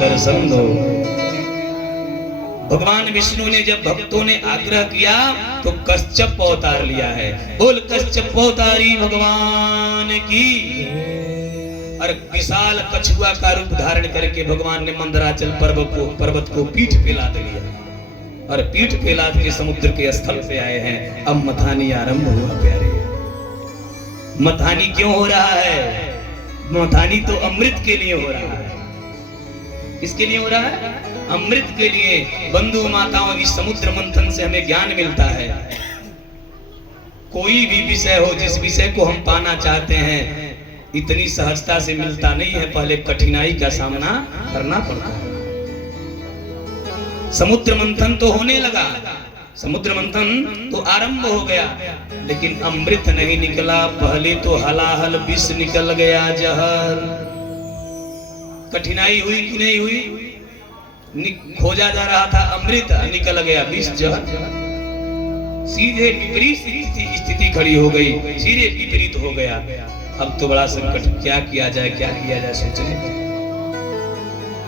दर्शन दो। भगवान विष्णु ने जब भक्तों ने आग्रह किया तो कश्यप अवतार लिया है। बोल कश्यप अवतारी भगवान की। और विशाल कछुआ का रूप धारण करके भगवान ने मंदराचल पर्वत को पीठ पे लाद लिया और पीठ पे लाद के समुद्र के स्थल पे आए हैं। अब मथानी आरंभ हुआ प्यारे। मथानी क्यों हो रहा है? मथानी तो अमृत के लिए हो रहा है। किसके लिए हो रहा है? अमृत के लिए। बंधु माताओं, इस समुद्र मंथन से हमें ज्ञान मिलता है। कोई भी विषय हो, जिस विषय को हम पाना चाहते हैं, इतनी सहजता से मिलता नहीं है, पहले कठिनाई का सामना करना पड़ता है। समुद्र मंथन तो होने लगा, समुद्र मंथन तो आरंभ हो गया, लेकिन अमृत नहीं निकला। पहले तो हलाहल विष निकल गया, जहर। कठिनाई हुई कि नहीं हुई? खोजा जा रहा था अमृत, निकल गया विष, जहर। सीधे विपरीत स्थिति खड़ी हो गई, सीधे विपरीत हो गया। अब तो बड़ा संकट, क्या किया जाए, क्या किया जाए, सोचने।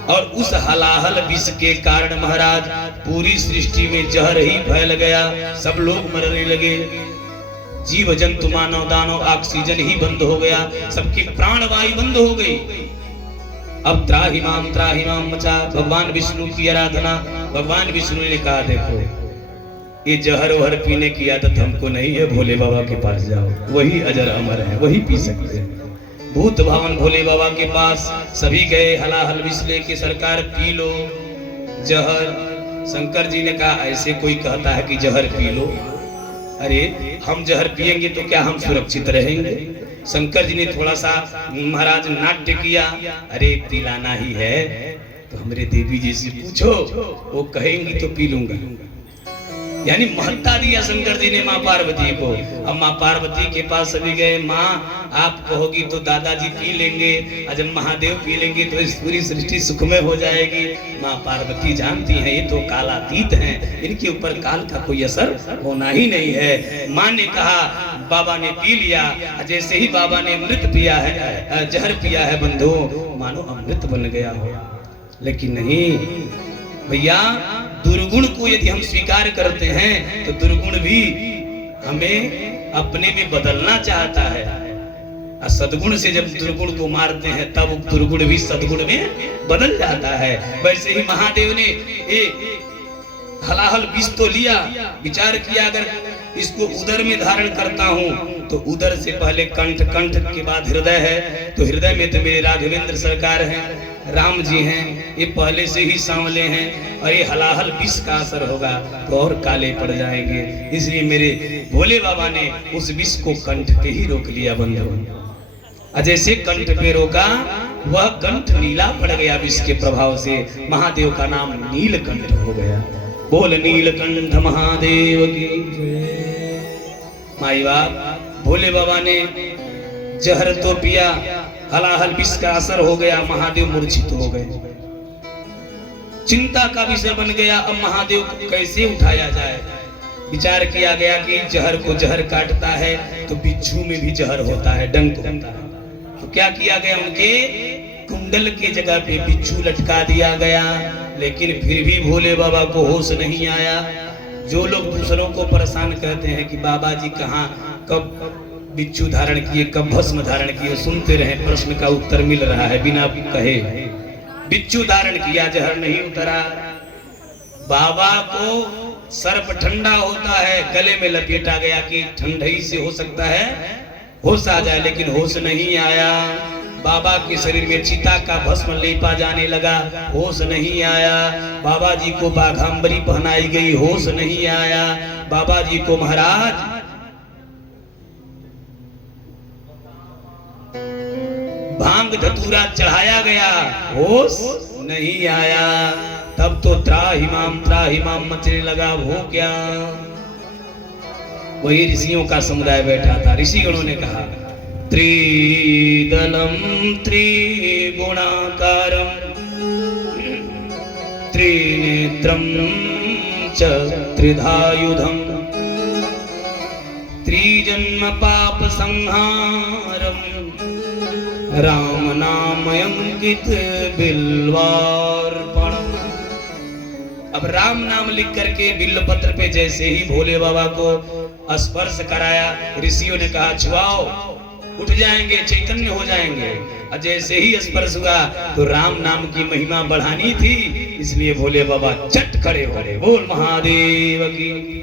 और उस हलाहल विष के कारण महाराज पूरी सृष्टि में जहर ही फैल गया। सब लोग मरने लगे, जीव जंतु मानव दानव, ऑक्सीजन ही बंद हो गया, सबकी प्राणवायु बंद हो गई। अब त्राहि माम मचा। भगवान विष्णु की आराधना। भगवान विष्णु ने कहा, देखो ये जहर वहर पीने की आदत हमको नहीं है, भोले बाबा के पास जाओ, वही अजर अमर है, वही पी सकते हैं। भूत भवन भोले बाबा के पास सभी गए, हलाहल विष लेके, सरकार पी लो जहर। शंकर जी ने कहा, ऐसे कोई कहता है कि जहर पी लो? अरे हम जहर पिएंगे तो क्या हम सुरक्षित रहेंगे? शंकर जी ने थोड़ा सा महाराज नाट्य किया, अरे पिलाना ही है तो हमारे देवी जी से पूछो, वो कहेंगी तो पी लूंगा। यानी महत्ता दिया शंकर जी ने माँ पार्वती को। अब माँ पार्वती के पास सभी गए, माँ आप कहोगी तो दादाजी पी लेंगे, और जब महादेव पी लेंगे तो इस पूरी सृष्टि सुखमय हो जाएगी। माँ पार्वती जानती हैं ये तो कालातीत हैं, इनके ऊपर काल का कोई असर होना ही नहीं है। माँ ने कहा, बाबा ने पी लिया। जैसे ही बाबा ने अमृत पिया है, जहर पिया है बंधु, मानो अमृत बन गया हो। लेकिन नहीं भैया, दुर्गुण को यदि हम स्वीकार करते हैं तो दुर्गुण भी हमें अपने में बदलना चाहता है। और सद्गुण से जब दुर्गुण को मारते हैं तब दुर्गुण भी सद्गुण में बदल जाता है। वैसे ही महादेव ने हलाहल विष तो लिया, विचार किया अगर इसको उदर में धारण करता हूँ तो उदर से पहले कंठ, कंठ के बाद हृदय है, तो हृदय में तो मेरे राघवेंद्र सरकार हैं, राम जी हैं, ये पहले से ही सांवले हैं, और ये हलाहल विष का असर होगा तो और काले पड़ जाएंगे। इसलिए मेरे भोले बाबा ने उस विष को कंठ पे ही रोक लिया बंधु। जैसे कंठ पे रोका, वह कंठ नीला पड़ गया विष के प्रभाव से। महादेव का नाम नीलकंठ हो गया। बोल नीलकंठ महादेव की। माई बाप, भोले बाबा ने जहर तो पिया, हलाहल विष का असर हो गया, महादेव मूर्छित हो गए। चिंता का विषय बन गया, अब महादेव को कैसे उठाया जाए। विचार किया गया कि जहर को जहर काटता है तो बिच्छू में भी जहर होता है, डंक होता है। तो क्या किया गया, उनके कुंडल के जगह पे बिच्छू लटका दिया गया। लेकिन फिर भी भोले बाबा को होश नहीं आया। जो लोग दूसरों को परेशान कहते हैं कि बाबा जी कहाँ, कब बिच्छू धारण किए, कब भस्म धारण किए, सुनते रहे, प्रश्न का उत्तर मिल रहा है बिना कहे। बिच्छू धारण किया, जहर नहीं उतरा। बाबा को सर्प ठंडा होता है, गले में लपेटा गया कि ठंडई से हो सकता है होश आ जाए, लेकिन होश नहीं आया। बाबा के शरीर में चिता का भस्म लेपा जाने लगा, होश नहीं आया। बाबा जी को बाघांबरी पहनाई गई, होश नहीं आया। बाबा जी को महाराज भांग धतूरा चढ़ाया गया, होश नहीं आया। तब तो त्राहि माम मचने लगा। हो क्या? वही ऋषियों का समुदाय बैठा था। ऋषिगणों ने कहा, त्रिदलम त्रिगुणाकारम त्रिनेत्रम च त्रिधायुधम त्रिजन्म पाप संहारम राम नामयंकित बिल्वार। अब राम नाम लिख करके बिल्वपत्र पे जैसे ही भोले बाबा को स्पर्श कराया, ऋषियों ने कहा छुआओ, उठ जाएंगे, चैतन्य हो जाएंगे। और जैसे ही स्पर्श हुआ तो राम नाम की महिमा बढ़ानी थी, इसलिए भोले बाबा चट खड़े हो गए। बोल महादेव की।